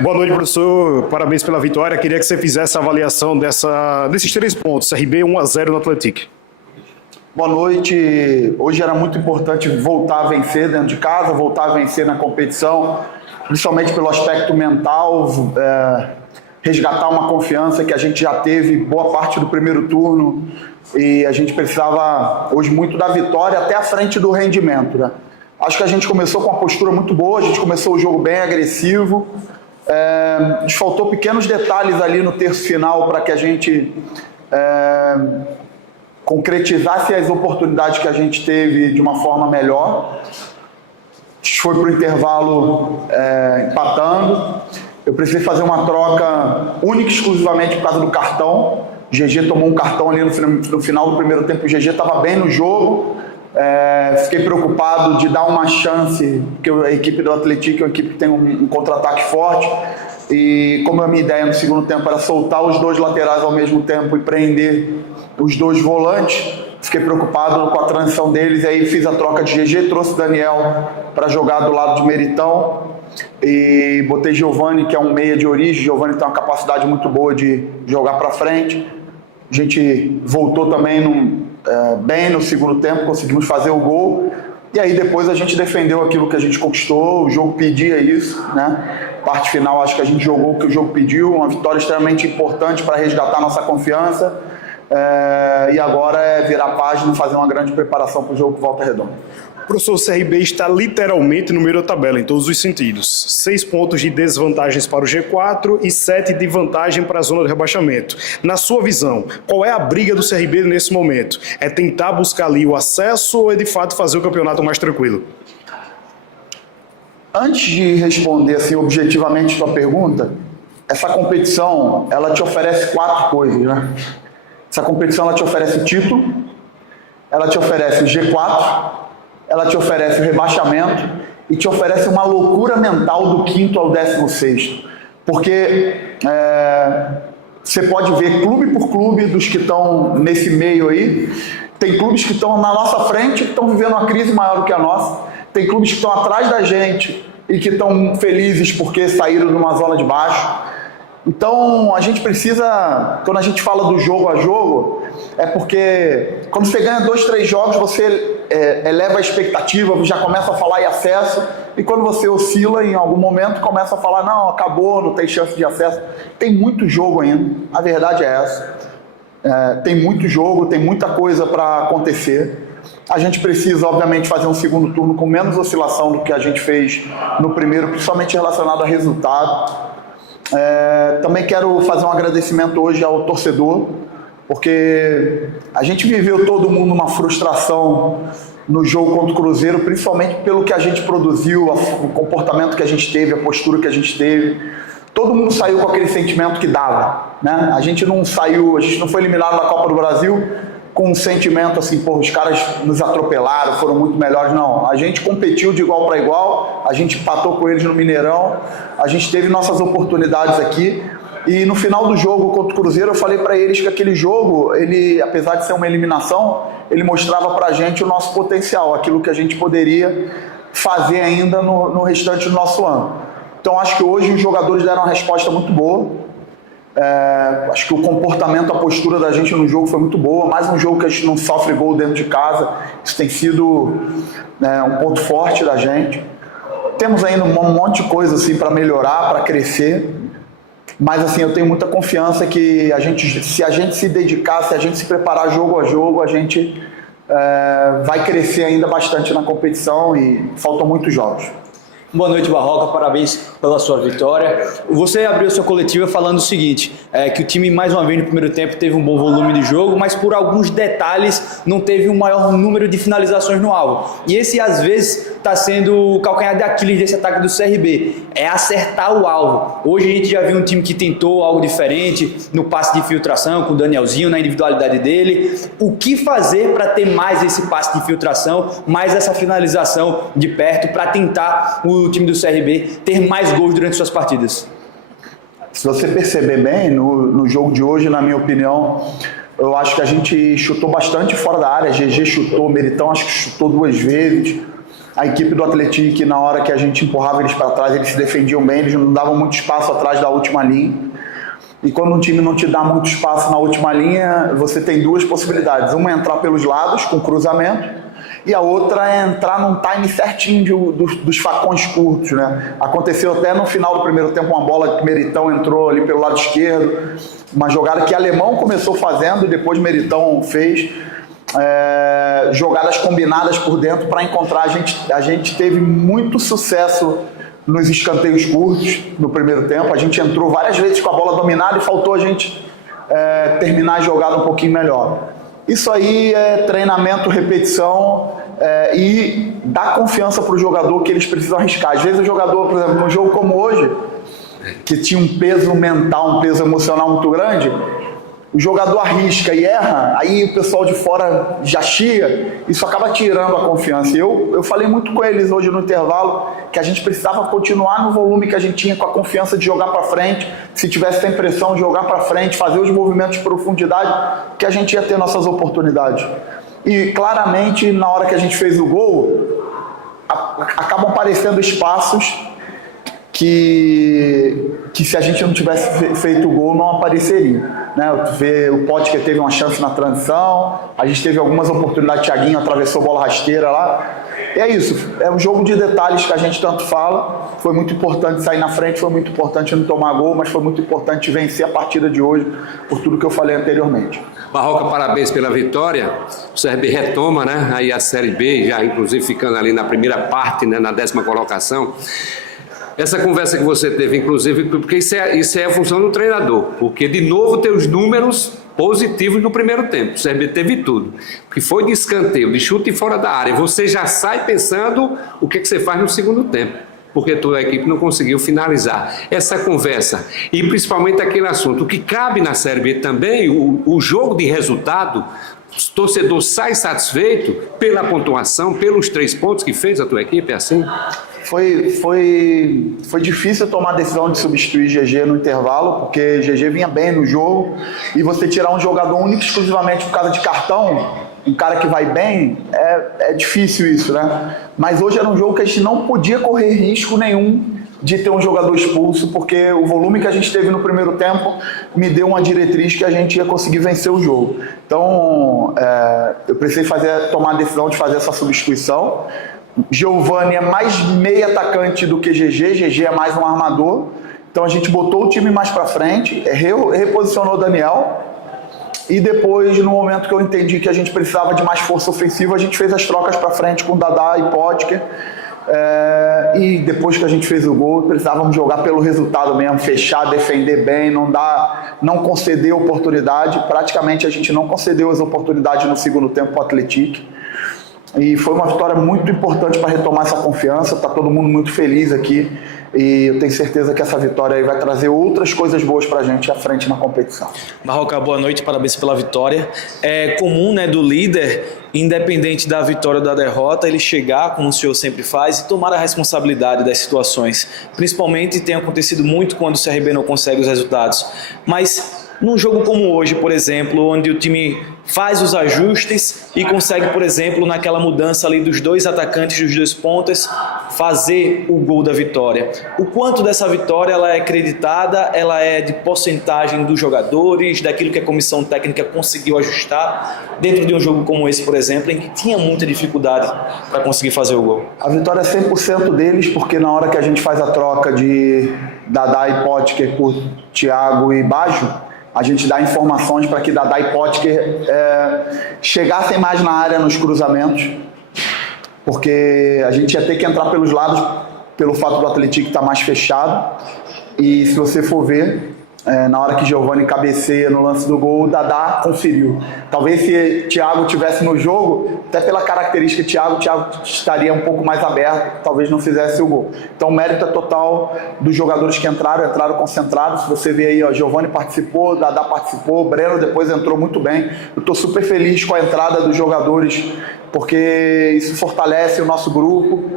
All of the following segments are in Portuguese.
Boa noite, professor. Parabéns pela vitória. Queria que você fizesse a avaliação desses 3 pontos. CRB 1-0 no Atlético. Boa noite. Hoje era muito importante voltar a vencer dentro de casa, voltar a vencer na competição, principalmente pelo aspecto mental, resgatar uma confiança que a gente já teve boa parte do primeiro turno e a gente precisava hoje muito da vitória até à frente do rendimento, né? Acho que a gente começou com uma postura muito boa, a gente começou o jogo bem agressivo, nos faltou pequenos detalhes ali no terço final para que a gente concretizasse as oportunidades que a gente teve de uma forma melhor. A gente foi para o intervalo empatando. Eu precisei fazer uma troca única e exclusivamente por causa do cartão. O GG tomou um cartão ali no final do primeiro tempo. O GG estava bem no jogo. Fiquei preocupado de dar uma chance, porque a equipe do Atlético é uma equipe que tem um contra-ataque forte. E como a minha ideia no segundo tempo era soltar os 2 laterais ao mesmo tempo e prender os 2 volantes, fiquei preocupado com a transição deles, e aí fiz a troca de GG, trouxe o Daniel para jogar do lado de Meritão e botei Giovani, que é um meia de origem. Giovani tem uma capacidade muito boa de jogar para frente. A gente voltou também bem no segundo tempo, conseguimos fazer o gol. E aí depois a gente defendeu aquilo que a gente conquistou, o jogo pedia isso, né? Parte final, acho que a gente jogou o que o jogo pediu, uma vitória extremamente importante para resgatar nossa confiança. E agora é virar a página e fazer uma grande preparação para o jogo com Volta Redonda. Professor, o CRB está literalmente no meio da tabela, em todos os sentidos. 6 pontos de desvantagens para o G4 e 7 de vantagem para a zona de rebaixamento. Na sua visão, qual é a briga do CRB nesse momento? É tentar buscar ali o acesso ou é de fato fazer o campeonato mais tranquilo? Antes de responder assim, objetivamente a sua pergunta, essa competição ela te oferece 4 coisas, né? Essa competição ela te oferece o título, ela te oferece o G4, ela te oferece o rebaixamento e te oferece uma loucura mental do 5º ao 16º. Porque você pode ver clube por clube dos que estão nesse meio aí. Tem clubes que estão na nossa frente, que estão vivendo uma crise maior do que a nossa. Tem clubes que estão atrás da gente e que estão felizes porque saíram de uma zona de baixo. Então, a gente precisa, quando a gente fala do jogo a jogo, é porque quando você ganha 2, 3 jogos, você eleva a expectativa, já começa a falar em acesso, e quando você oscila em algum momento, começa a falar, não, acabou, não tem chance de acesso. Tem muito jogo ainda, a verdade é essa. Tem muito jogo, tem muita coisa para acontecer. A gente precisa, obviamente, fazer um segundo turno com menos oscilação do que a gente fez no primeiro, principalmente relacionado a resultado. Também quero fazer um agradecimento hoje ao torcedor, porque a gente viveu todo mundo uma frustração no jogo contra o Cruzeiro, principalmente pelo que a gente produziu, o comportamento que a gente teve, a postura que a gente teve. Todo mundo saiu com aquele sentimento que dava, né? A gente não foi eliminado da Copa do Brasil com um sentimento assim, pô, os caras nos atropelaram, foram muito melhores. Não, a gente competiu de igual para igual, a gente empatou com eles no Mineirão, a gente teve nossas oportunidades aqui, e no final do jogo contra o Cruzeiro eu falei para eles que aquele jogo, ele, apesar de ser uma eliminação, ele mostrava pra gente o nosso potencial, aquilo que a gente poderia fazer ainda no restante do nosso ano. Então acho que hoje os jogadores deram uma resposta muito boa. Acho que o comportamento, a postura da gente no jogo foi muito boa. Mais um jogo que a gente não sofre gol dentro de casa. Isso tem sido um ponto forte da gente. Temos ainda um monte de coisa assim, para melhorar, para crescer. Mas assim, eu tenho muita confiança que se a gente se dedicar, se a gente se preparar jogo a jogo, a gente vai crescer ainda bastante na competição, e faltam muitos jogos. Boa noite, Barroca, parabéns pela sua vitória. Você abriu sua coletiva falando o seguinte, que o time mais uma vez no primeiro tempo teve um bom volume de jogo, mas por alguns detalhes não teve um maior número de finalizações no alvo. E esse às vezes está sendo o calcanhar de Aquiles desse ataque do CRB, é acertar o alvo. Hoje a gente já viu um time que tentou algo diferente no passe de filtração com o Danielzinho, na individualidade dele. O que fazer para ter mais esse passe de filtração, mais essa finalização de perto, para tentar o time do CRB ter mais gols durante suas partidas? Se você perceber bem, no jogo de hoje, na minha opinião, eu acho que a gente chutou bastante fora da área. GG chutou, Meritão acho que chutou 2 vezes. A equipe do Atlético, na hora que a gente empurrava eles para trás, eles se defendiam bem, eles não davam muito espaço atrás da última linha. E quando um time não te dá muito espaço na última linha, você tem duas possibilidades. Uma é entrar pelos lados, com cruzamento, e a outra é entrar num time certinho dos facões curtos, né? Aconteceu até no final do primeiro tempo, uma bola que Meritão entrou ali pelo lado esquerdo, uma jogada que Alemão começou fazendo e depois Meritão fez. Jogadas combinadas por dentro para encontrar. A gente teve muito sucesso nos escanteios curtos no primeiro tempo. A gente entrou várias vezes com a bola dominada e faltou a gente terminar a jogada um pouquinho melhor. Isso aí é treinamento, repetição e dar confiança para o jogador que eles precisam arriscar. Às vezes o jogador, por exemplo, num jogo como hoje, que tinha um peso mental, um peso emocional muito grande, o jogador arrisca e erra, aí o pessoal de fora já chia, isso acaba tirando a confiança. Eu falei muito com eles hoje no intervalo que a gente precisava continuar no volume que a gente tinha, com a confiança de jogar para frente, se tivesse a impressão de jogar para frente, fazer os movimentos de profundidade, que a gente ia ter nossas oportunidades. E claramente, na hora que a gente fez o gol, acabam aparecendo espaços que se a gente não tivesse feito o gol, não apareceria, né? O Potker teve uma chance na transição, a gente teve algumas oportunidades, Thiaguinho atravessou a bola rasteira lá. E é isso, é um jogo de detalhes que a gente tanto fala. Foi muito importante sair na frente, foi muito importante não tomar gol, mas foi muito importante vencer a partida de hoje, por tudo que eu falei anteriormente. Barroca, parabéns pela vitória. O CRB retoma, né, aí a Série B, já inclusive ficando ali na primeira parte, né, na 10ª colocação. Essa conversa que você teve, inclusive, porque isso é a função do treinador, porque de novo tem os números positivos no primeiro tempo. O CRB teve tudo, que foi de escanteio, de chute fora da área. Você já sai pensando o que você faz no segundo tempo, porque toda a equipe não conseguiu finalizar. Essa conversa, e principalmente aquele assunto, o que cabe na Série B também, o jogo de resultado, o torcedor sai satisfeito pela pontuação, pelos 3 pontos que fez a tua equipe, é assim? Foi difícil tomar a decisão de substituir GG no intervalo, porque GG vinha bem no jogo, e você tirar um jogador único exclusivamente por causa de cartão, um cara que vai bem, é difícil isso, né? Mas hoje era um jogo que a gente não podia correr risco nenhum de ter um jogador expulso, porque o volume que a gente teve no primeiro tempo me deu uma diretriz que a gente ia conseguir vencer o jogo. Então, eu precisei tomar a decisão de fazer essa substituição. Giovani é mais meio atacante do que GG é mais um armador, então a gente botou o time mais para frente, reposicionou o Daniel, e depois, no momento que eu entendi que a gente precisava de mais força ofensiva, a gente fez as trocas para frente com Dadá e Potker, e depois que a gente fez o gol, precisávamos jogar pelo resultado mesmo, fechar, defender bem, não conceder oportunidade. Praticamente a gente não concedeu as oportunidades no segundo tempo para o Atlético. E foi uma vitória muito importante para retomar essa confiança. Está todo mundo muito feliz aqui, e eu tenho certeza que essa vitória aí vai trazer outras coisas boas para a gente à frente na competição. Barroca, boa noite, parabéns pela vitória. É comum, né, do líder, independente da vitória ou da derrota, ele chegar, como o senhor sempre faz, e tomar a responsabilidade das situações. Principalmente tem acontecido muito quando o CRB não consegue os resultados. Mas num jogo como hoje, por exemplo, onde o time faz os ajustes e consegue, por exemplo, naquela mudança ali dos 2 atacantes, dos 2 pontas, fazer o gol da vitória. O quanto dessa vitória ela é acreditada, ela é de porcentagem dos jogadores, daquilo que a comissão técnica conseguiu ajustar dentro de um jogo como esse, por exemplo, em que tinha muita dificuldade para conseguir fazer o gol? A vitória é 100% deles, porque na hora que a gente faz a troca de Dadá e Potker por Thiago e Baggio, a gente dá informações para que Dadá e Potker chegassem mais na área nos cruzamentos, porque a gente ia ter que entrar pelos lados, pelo fato do Atlético estar mais fechado. E se você for ver, na hora que Giovani cabeceia no lance do gol, o Dadá conferiu. Talvez se Thiago tivesse no jogo, até pela característica de Thiago estaria um pouco mais aberto, talvez não fizesse o gol. Então o mérito é total dos jogadores que entraram concentrados. Se você vê aí, ó, Giovani participou, Dadá participou, Breno depois entrou muito bem. Eu estou super feliz com a entrada dos jogadores, porque isso fortalece o nosso grupo.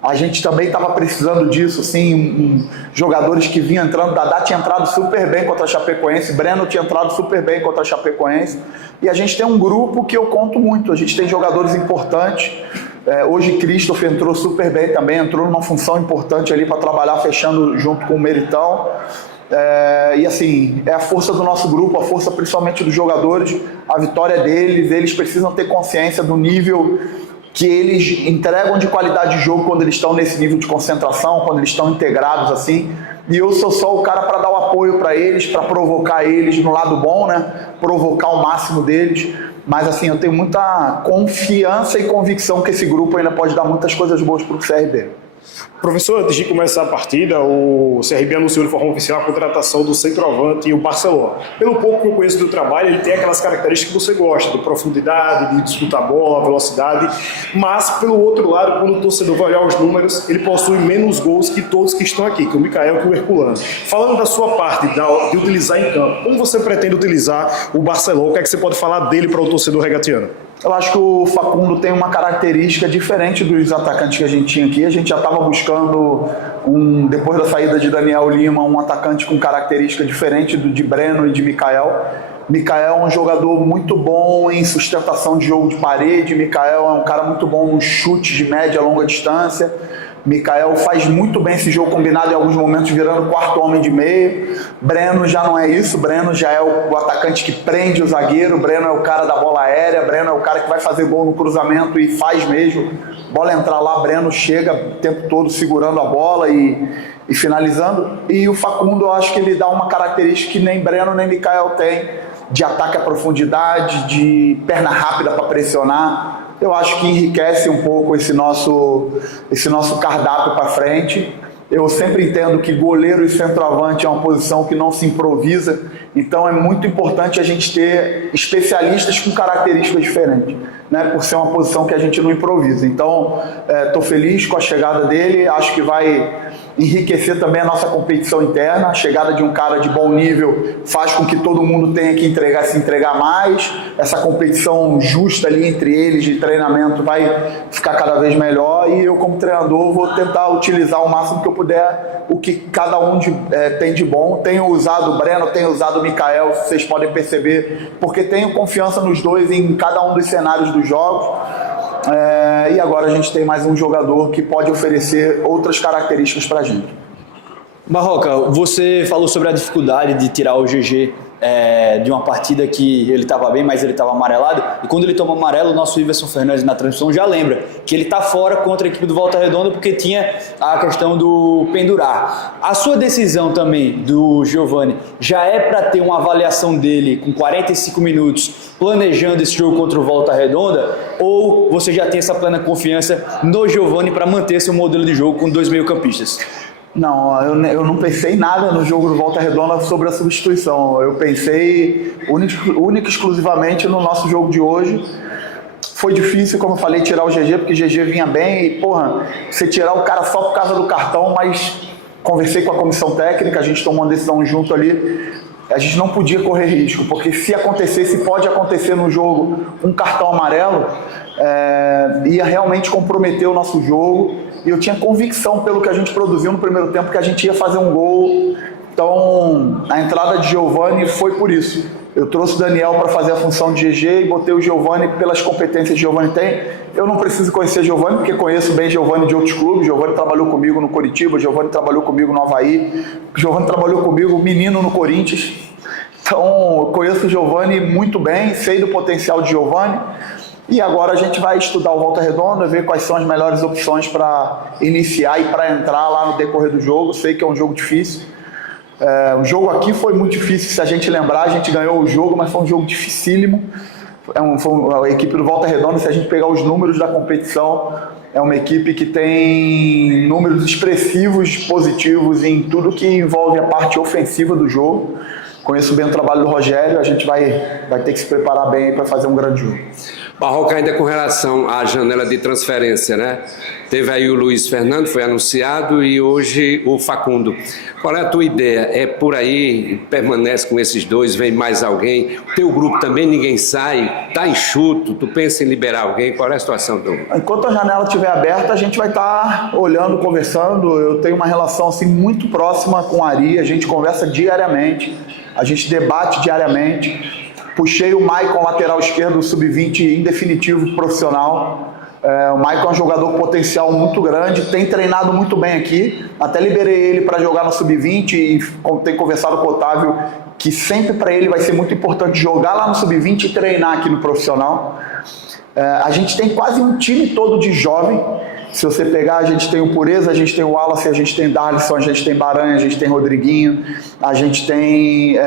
A gente também estava precisando disso, assim, jogadores que vinham entrando. Dadá tinha entrado super bem contra a Chapecoense, Breno tinha entrado super bem contra a Chapecoense, e a gente tem um grupo que eu conto muito. A gente tem jogadores importantes, Hoje Christopher entrou super bem também, entrou numa função importante ali para trabalhar fechando junto com o Meritão. E assim, é a força do nosso grupo, a força principalmente dos jogadores, a vitória deles. Eles precisam ter consciência do nível que eles entregam de qualidade de jogo quando eles estão nesse nível de concentração, quando eles estão integrados assim. E eu sou só o cara para dar o apoio para eles, para provocar eles no lado bom, né? Provocar o máximo deles. Mas assim, eu tenho muita confiança e convicção que esse grupo ainda pode dar muitas coisas boas para o CRB. Professor, antes de começar a partida, o CRB anunciou de forma oficial a contratação do centroavante e o Barcelona. Pelo pouco que eu conheço do trabalho, ele tem aquelas características que você gosta, de profundidade, de disputar a bola, velocidade, mas pelo outro lado, quando o torcedor vai olhar os números, ele possui menos gols que todos que estão aqui, que o Mikael e que o Herculano. Falando da sua parte, de utilizar em campo, como você pretende utilizar o Barcelona? O que é que você pode falar dele para o torcedor regatiano? Eu acho que o Facundo tem uma característica diferente dos atacantes que a gente tinha aqui. A gente já estava buscando, depois da saída de Daniel Lima, um atacante com característica diferente de Breno e de Mikael. Mikael é um jogador muito bom em sustentação de jogo de parede. Mikael é um cara muito bom no chute de média e longa distância. Mikael faz muito bem esse jogo combinado em alguns momentos, virando quarto homem de meio. Breno já não é isso. Breno já é o atacante que prende o zagueiro. Breno é o cara da bola aérea. Breno é o cara que vai fazer gol no cruzamento e faz mesmo. Bola entrar lá, Breno chega o tempo todo segurando a bola e finalizando. E o Facundo, eu acho que ele dá uma característica que nem Breno nem Mikael tem, de ataque à profundidade, de perna rápida para pressionar. Eu acho que enriquece um pouco esse nosso cardápio para frente. Eu sempre entendo que goleiro e centroavante é uma posição que não se improvisa, então é muito importante a gente ter especialistas com características diferentes, né? Por ser uma posição que a gente não improvisa. Então, estou feliz com a chegada dele, acho que vai enriquecer também a nossa competição interna. A chegada de um cara de bom nível faz com que todo mundo tenha que se entregar mais. Essa competição justa ali entre eles de treinamento vai ficar cada vez melhor, e eu, como treinador, vou tentar utilizar o máximo que eu puder o que cada um tem de bom. Tenho usado o Breno, tenho usado o Mikael, vocês podem perceber, porque tenho confiança nos dois em cada um dos cenários dos jogos. E agora a gente tem mais um jogador que pode oferecer outras características para a gente. Barroca, você falou sobre a dificuldade de tirar o GG de uma partida que ele estava bem, mas ele estava amarelado, e quando ele toma amarelo, o nosso Iverson Fernandes na transmissão já lembra que ele está fora contra a equipe do Volta Redonda porque tinha a questão do pendurar. A sua decisão também do Giovani já é para ter uma avaliação dele com 45 minutos planejando esse jogo contra o Volta Redonda, ou você já tem essa plena confiança no Giovani para manter seu modelo de jogo com dois meio-campistas? Não, eu não pensei nada no jogo do Volta Redonda sobre a substituição. Eu pensei única e exclusivamente no nosso jogo de hoje. Foi difícil, como eu falei, tirar o GG, porque o GG vinha bem e, você tirar o cara só por causa do cartão, mas conversei com a comissão técnica, a gente tomou uma decisão junto ali. A gente não podia correr risco, porque se acontecesse, pode acontecer no jogo um cartão amarelo, ia realmente comprometer o nosso jogo. E eu tinha convicção, pelo que a gente produziu no primeiro tempo, que a gente ia fazer um gol. Então, a entrada de Giovani foi por isso. Eu trouxe o Daniel para fazer a função de GG e botei o Giovani pelas competências que Giovani tem. Eu não preciso conhecer Giovani, porque conheço bem Giovani de outros clubes. Giovani trabalhou comigo no Coritiba, Giovani trabalhou comigo no Avaí, Giovani trabalhou comigo, menino, no Corinthians. Então, eu conheço o Giovani muito bem, sei do potencial de Giovani. E agora a gente vai estudar o Volta Redonda, ver quais são as melhores opções para iniciar e para entrar lá no decorrer do jogo. Sei que é um jogo difícil. O jogo aqui foi muito difícil, se a gente lembrar, a gente ganhou o jogo, mas foi um jogo dificílimo. A equipe do Volta Redonda, se a gente pegar os números da competição, é uma equipe que tem números expressivos, positivos em tudo que envolve a parte ofensiva do jogo. Conheço bem o trabalho do Rogério, a gente vai ter que se preparar bem para fazer um grande jogo. Barroca, ainda com relação à janela de transferência, né? Teve aí o Luiz Fernando, foi anunciado, e hoje o Facundo. Qual é a tua ideia? É por aí, permanece com esses dois, vem mais alguém? O teu grupo também, ninguém sai, tá enxuto, tu pensa em liberar alguém? Qual é a situação do... Enquanto a janela estiver aberta, a gente vai estar olhando, conversando. Eu tenho uma relação assim, muito próxima com a Ari, a gente conversa diariamente, a gente debate diariamente. Puxei o Maicon, lateral esquerdo, sub-20 em definitivo profissional. O Michael é um jogador com potencial muito grande, tem treinado muito bem aqui. Até liberei ele para jogar no Sub-20 e tenho conversado com o Otávio que sempre para ele vai ser muito importante jogar lá no Sub-20 e treinar aqui no profissional. A gente tem quase um time todo de jovem. Se você pegar, a gente tem o Pureza, a gente tem o Wallace, a gente tem Darlison, a gente tem Baranha, a gente tem Rodriguinho, a gente tem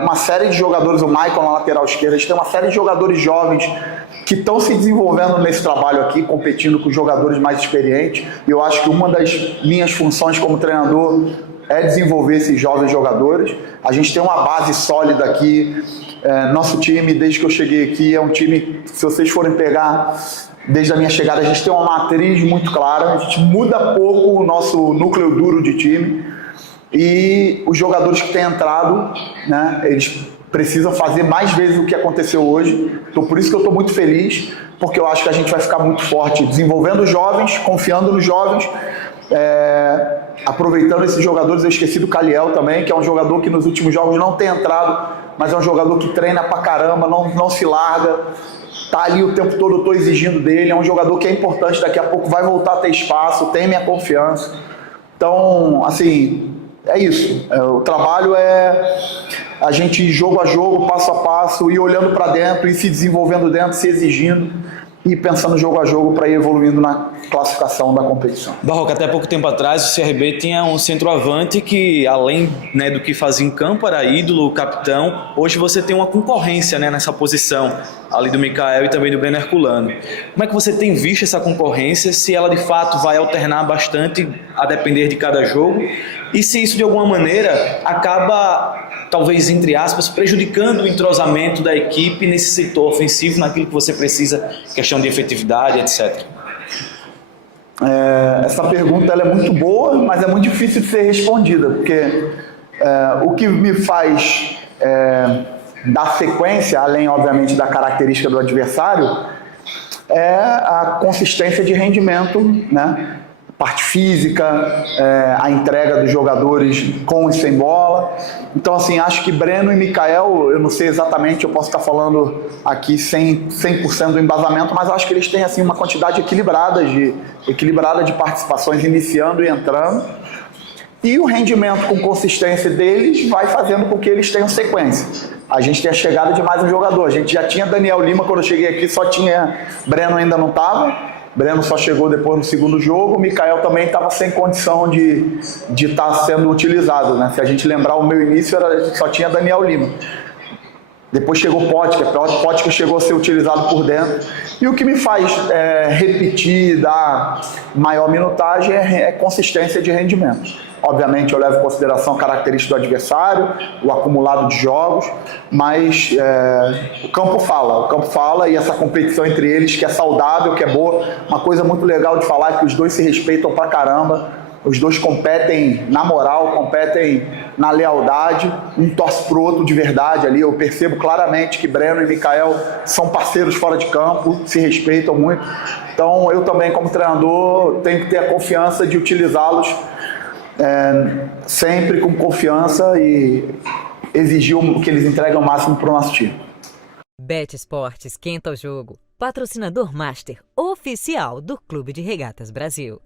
uma série de jogadores, o Michael na lateral esquerda, a gente tem uma série de jogadores jovens que estão se desenvolvendo nesse trabalho aqui, competindo com jogadores mais experientes. E eu acho que uma das minhas funções como treinador é desenvolver esses jovens jogadores. A gente tem uma base sólida aqui. Nosso time, desde que eu cheguei aqui, é um time, se vocês forem pegar, desde a minha chegada, a gente tem uma matriz muito clara, a gente muda pouco o nosso núcleo duro de time. E os jogadores que têm entrado, né, eles precisam fazer mais vezes o que aconteceu hoje. Então, por isso que eu estou muito feliz, porque eu acho que a gente vai ficar muito forte, desenvolvendo os jovens, confiando nos jovens, aproveitando esses jogadores. Eu esqueci do Caliel também, que é um jogador que nos últimos jogos não tem entrado, mas é um jogador que treina pra caramba, não se larga, tá ali o tempo todo, eu estou exigindo dele, é um jogador que é importante, daqui a pouco vai voltar a ter espaço, tem minha confiança. Então, assim, é isso. O trabalho é a gente ir jogo a jogo, passo a passo, ir olhando para dentro, ir se desenvolvendo dentro, se exigindo e pensando jogo a jogo para ir evoluindo na classificação da competição. Barroca, até pouco tempo atrás o CRB tinha um centroavante que, além, né, do que fazia em campo, era ídolo, capitão. Hoje você tem uma concorrência, né, nessa posição, ali do Mikael e também do Breno Herculano. Como é que você tem visto essa concorrência, se ela de fato vai alternar bastante a depender de cada jogo, e se isso de alguma maneira acaba, talvez entre aspas, prejudicando o entrosamento da equipe nesse setor ofensivo, naquilo que você precisa, questão de efetividade, etc. Essa pergunta ela é muito boa, mas é muito difícil de ser respondida, porque o que me faz dar sequência, além obviamente da característica do adversário, é a consistência de rendimento, né? Parte física, a entrega dos jogadores com e sem bola. Então, assim, acho que Breno e Mikael, eu não sei exatamente, eu posso estar falando aqui 100% do embasamento, mas acho que eles têm assim, uma quantidade equilibrada de participações iniciando e entrando. E o rendimento com consistência deles vai fazendo com que eles tenham sequência. A gente tem a chegada de mais um jogador. A gente já tinha Daniel Lima, quando eu cheguei aqui só tinha... Breno ainda não estava. Breno só chegou depois no segundo jogo, o Mikael também estava sem condição de estar sendo utilizado, né? Se a gente lembrar, o meu início só tinha Daniel Lima. Depois chegou Potker chegou a ser utilizado por dentro. E o que me faz repetir, dar maior minutagem é consistência de rendimento. Obviamente eu levo em consideração a característica do adversário, o acumulado de jogos, mas o campo fala e essa competição entre eles que é saudável, que é boa. Uma coisa muito legal de falar é que os dois se respeitam pra caramba, os dois competem na moral, competem na lealdade, um torce pro outro de verdade ali. Eu percebo claramente que Breno e Mikael são parceiros fora de campo, se respeitam muito. Então eu também como treinador tenho que ter a confiança de utilizá-los sempre com confiança e exigir que eles entreguem o máximo para o nosso time. Bet Esportes esquenta o jogo. Patrocinador Master oficial do Clube de Regatas Brasil.